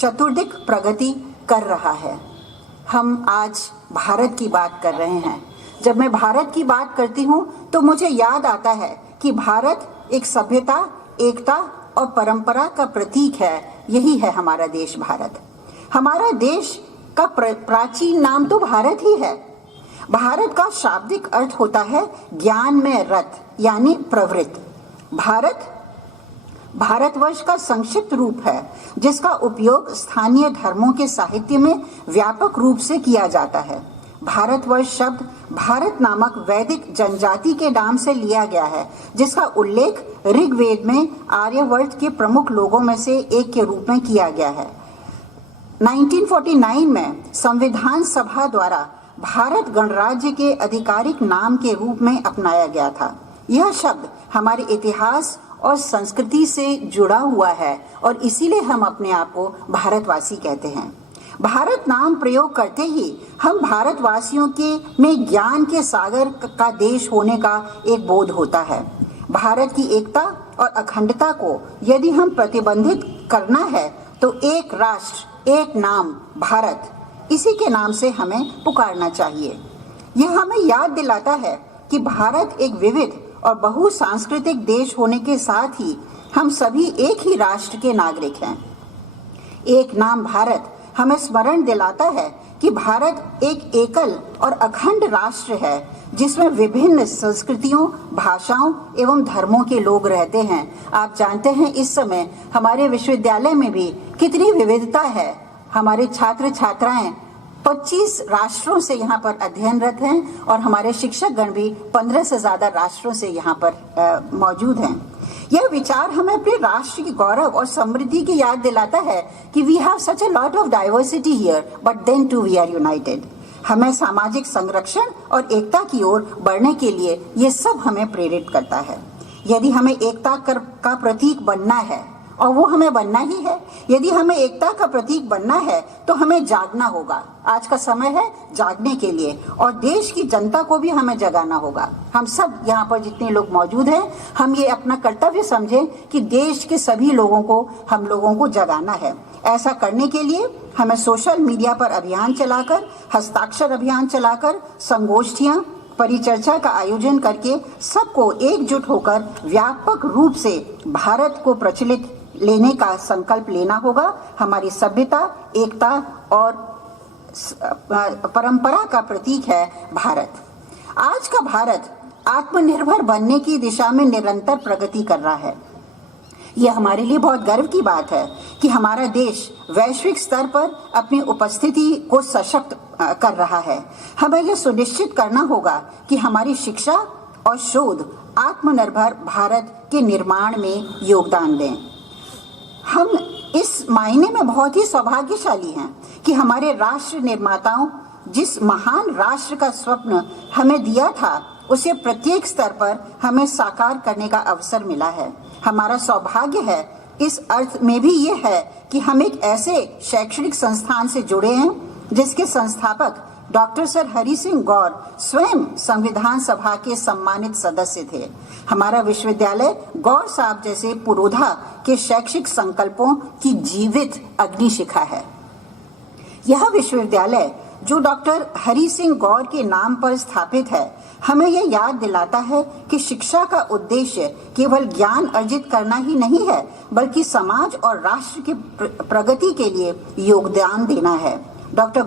चतुर्दिक प्रगति कर रहा है। हम आज भारत की बात कर रहे हैं। जब मैं भारत की बात करती हूँ तो मुझे याद आता है कि भारत एक सभ्यता, एकता और परंपरा का प्रतीक है। यही है हमारा देश भारत। हमारा देश का प्राचीन नाम तो भारत ही है। भारत का शाब्दिक अर्थ होता है ज्ञान में रत, यानी प्रवृत्त। भारतवर्ष का संक्षिप्त रूप है जिसका उपयोग स्थानीय धर्मों के साहित्य में व्यापक रूप से किया जाता है। भारतवर्ष शब्द भारत नामक वैदिक जनजाति के नाम से लिया गया है, जिसका उल्लेख ऋग्वेद में आर्यवर्त के प्रमुख लोगों में से एक के रूप में किया गया है। 1949 में संविधान सभा द्वारा भारत गणराज्य के आधिकारिक नाम के रूप में अपनाया गया था। यह शब्द हमारे इतिहास और संस्कृति से जुड़ा हुआ है और इसीलिए हम अपने आप को भारतवासी कहते हैं। भारत नाम प्रयोग करते ही हम भारतवासियों के में ज्ञान के सागर का देश होने का एक बोध होता है। भारत की एकता और अखंडता को यदि हम प्रतिबंधित करना है तो एक राष्ट्र, एक नाम भारत, इसी के नाम से हमें पुकारना चाहिए। यह हमें याद दिलाता है कि भारत एक विविध और बहुसांस्कृतिक देश होने के साथ ही हम सभी एक ही राष्ट्र के नागरिक हैं। एक नाम भारत हमें स्मरण दिलाता है कि भारत एक एकल और अखंड राष्ट्र है जिसमें विभिन्न संस्कृतियों, भाषाओं एवं धर्मों के लोग रहते हैं। आप जानते हैं इस समय हमारे विश्वविद्यालय में भी कितनी विविधता है। हमारे छात्र छात्राएं 25 राष्ट्रों से यहाँ पर अध्ययनरत हैं और हमारे शिक्षकगण भी 15 से ज्यादा राष्ट्रों से यहाँ पर मौजूद हैं। यह विचार हमें अपने राष्ट्र की गौरव और समृद्धि की याद दिलाता है कि we have such a lot of diversity here but then too we are united. हमें सामाजिक संरक्षण और एकता की ओर बढ़ने के लिए ये सब हमें प्रेरित करता है। यदि हमें एकता का प्रतीक बनना है, और वो हमें बनना ही है, यदि हमें एकता का प्रतीक बनना है तो हमें जागना होगा। आज का समय है जागने के लिए और देश की जनता को भी हमें जगाना होगा। हम सब यहाँ पर जितने लोग मौजूद हैं, हम ये अपना कर्तव्य समझें कि देश के सभी लोगों को, हम लोगों को जगाना है। ऐसा करने के लिए हमें सोशल मीडिया पर अभियान चलाकर, हस्ताक्षर अभियान चलाकर, संगोष्ठियां, परिचर्चा का आयोजन करके सबको एकजुट होकर व्यापक रूप से भारत को प्रचलित लेने का संकल्प लेना होगा। हमारी सभ्यता, एकता और परंपरा का प्रतीक है भारत। आज का भारत आत्मनिर्भर बनने की दिशा में निरंतर प्रगति कर रहा है। यह हमारे लिए बहुत गर्व की बात है कि हमारा देश वैश्विक स्तर पर अपनी उपस्थिति को सशक्त कर रहा है। हमें यह सुनिश्चित करना होगा कि हमारी शिक्षा और शोध आत्मनिर्भर भारत के निर्माण में योगदान दें। हम इस मायने में बहुत ही सौभाग्यशाली हैं कि हमारे राष्ट्र निर्माताओं जिस महान राष्ट्र का स्वप्न हमें दिया था, उसे प्रत्येक स्तर पर हमें साकार करने का अवसर मिला है। हमारा सौभाग्य है इस अर्थ में भी ये है कि हम एक ऐसे शैक्षणिक संस्थान से जुड़े हैं जिसके संस्थापक डॉक्टर सर हरि सिंह गौर स्वयं संविधान सभा के सम्मानित सदस्य थे। हमारा विश्वविद्यालय गौर साहब जैसे पुरोधा के शैक्षिक संकल्पों की जीवित अग्निशिखा है। यह विश्वविद्यालय जो डॉक्टर हरि सिंह गौर के नाम पर स्थापित है, हमें यह याद दिलाता है कि शिक्षा का उद्देश्य केवल ज्ञान अर्जित करना ही नहीं है, बल्कि समाज और राष्ट्र की प्रगति के लिए योगदान देना है। डॉक्टर